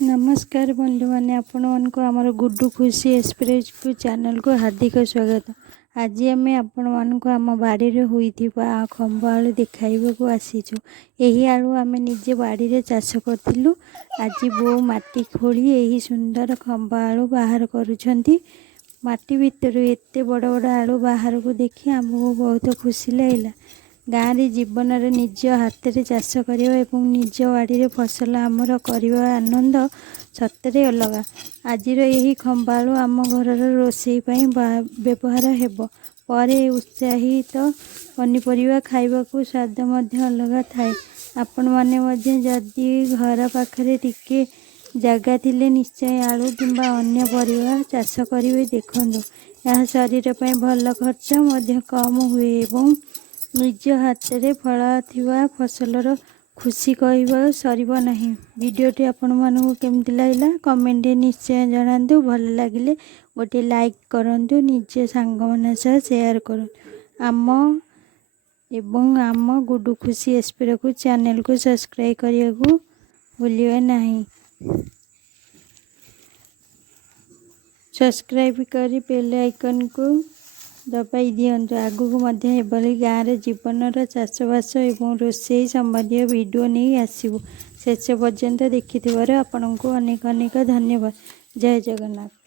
नमस्कार बंधु मैंने आपण मानक आमर गुडू खुशी एक्सप्रेस को चैनल को हार्दिक स्वागत। आज आम आपण मानक आम बाड़ी रे होइथिबा खंब आलू देखाइबा को आसीचु। एही आलू आम निजे बाड़ी रे चाष करथिलु। आज बो माटी खोली एही सुंदर खंब आलू बाहर करूछंती। माटी भितर एते बड़ बड़ आलू बाहर को देखि आमको बहुत खुशी लागला। गाँव रे जीवन रे निज हाथ रे चाष करियो एवं निज बाड़ी रे फसल आमर करिवा आनंद सतरे अलगा। आजिर यही खंबालू आम घर रोषेई पई व्यवहार हेबो। परे उत्साहित पनीपरिया खाइबा को स्वाद मध्य अलगा थाए। आपण माने मध्य जदि घर पाखरे टिके जगह थिले निश्चय आलू किंबा अन्य परिवा चाष करिवे। देखंदो यह शरीर पई भल खर्च मध्य कम हुए एवं निज हाथ रे फल थिवा फसलर खुशी कहवा सरीब नहीं। वीडियोटी आपण मानू केमती लागला कमेंट निश्चय जणांतु। भल लगिले गोटे लाइक करंतु, निजे सांग मन सह शेयर करूँ। आम गुडू खुशी एक्सप्रेस को चैनल को सब्सक्राइब करिया को भूलिए नहीं। सब्सक्राइब करी बेल आइकन को दबाई दियंतु। आगु मध्य एभली गाँव रे जीवनर चाषबास एवं रोषेई संबंधी वीडियो नहीं आसबू। शेष पर्यंत देखिथिबार आपनको अनेक अनेक धन्यवाद। जय जगन्नाथ।